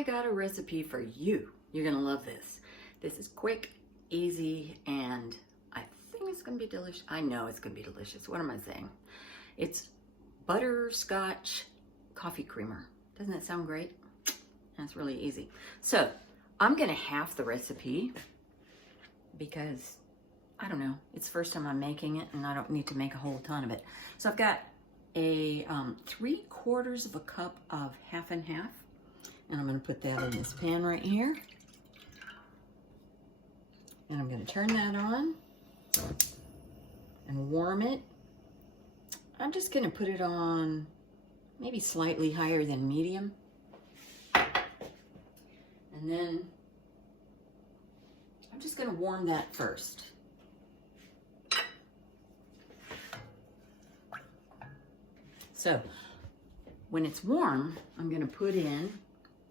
I got a recipe for you. You're gonna love this. This is quick, easy, and I think it's gonna be delicious. I know it's gonna be delicious. What am I saying? It's butterscotch coffee creamer. Doesn't that sound great? That's really easy. So I'm gonna half the recipe because I don't know, it's the first time I'm making it and I don't need to make a whole ton of it. So I've got a 3/4 of a cup of half and half, and I'm going to put that in this pan right here, and I'm going to turn that on and warm it. I'm just going to put it on maybe slightly higher than medium, and then I'm just going to warm that first. So when it's warm, I'm going to put in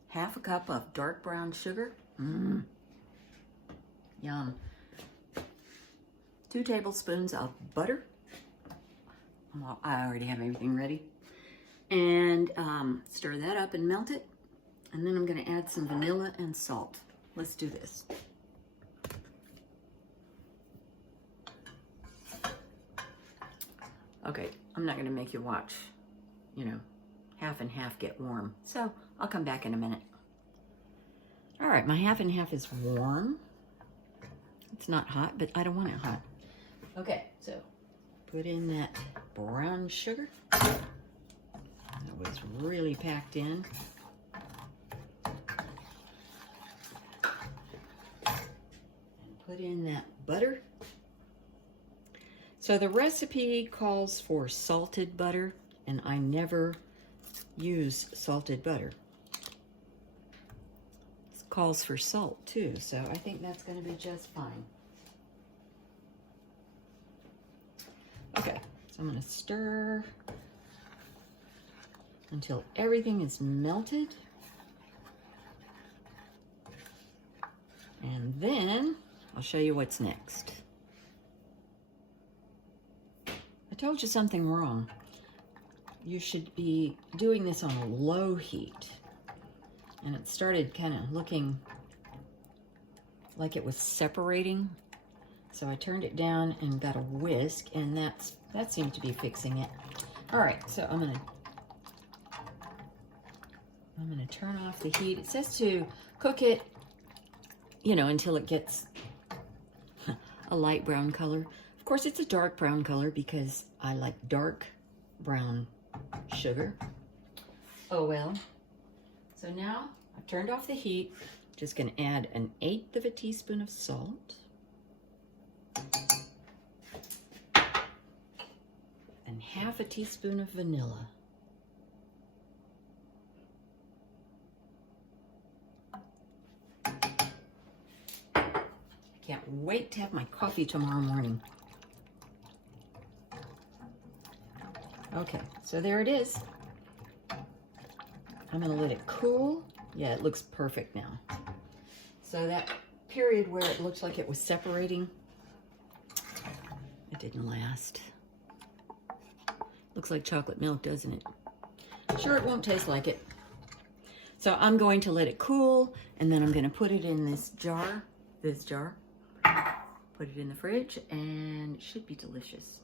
half a cup of dark brown sugar. Yum. 2 tablespoons of butter. Well, I already have everything ready. And stir that up and melt it. And then I'm going to add some vanilla and salt. Let's do this. Okay, I'm not going to make you watch, you know, half and half get warm. So I'll come back in a minute. All right, my half and half is warm. It's not hot, but I don't want it hot. Okay, so put in that brown sugar. That was really packed in. And put in that butter. So the recipe calls for salted butter, and I never use salted butter. It calls for salt too, so I think that's going to be just fine. Okay, so I'm going to stir until everything is melted. And then I'll show you what's next. I told you something wrong. You should be doing this on a low heat. And it started kind of looking like it was separating. So I turned it down and got a whisk, and that seemed to be fixing it. All right, so I'm gonna turn off the heat. It says to cook it, you know, until it gets a light brown color. Of course, it's a dark brown color because I like dark brown sugar. Oh well. So now I've turned off the heat. Just going to add 1/8 teaspoon of salt and 1/2 teaspoon of vanilla. I can't wait to have my coffee tomorrow morning. Okay, so there it is. I'm gonna let it cool. Yeah, it looks perfect now. So that period where it looks like it was separating, it didn't last. Looks like chocolate milk, doesn't it? Sure, it won't taste like it. So I'm going to let it cool, and then I'm gonna put it in this jar, put it in the fridge, and it should be delicious.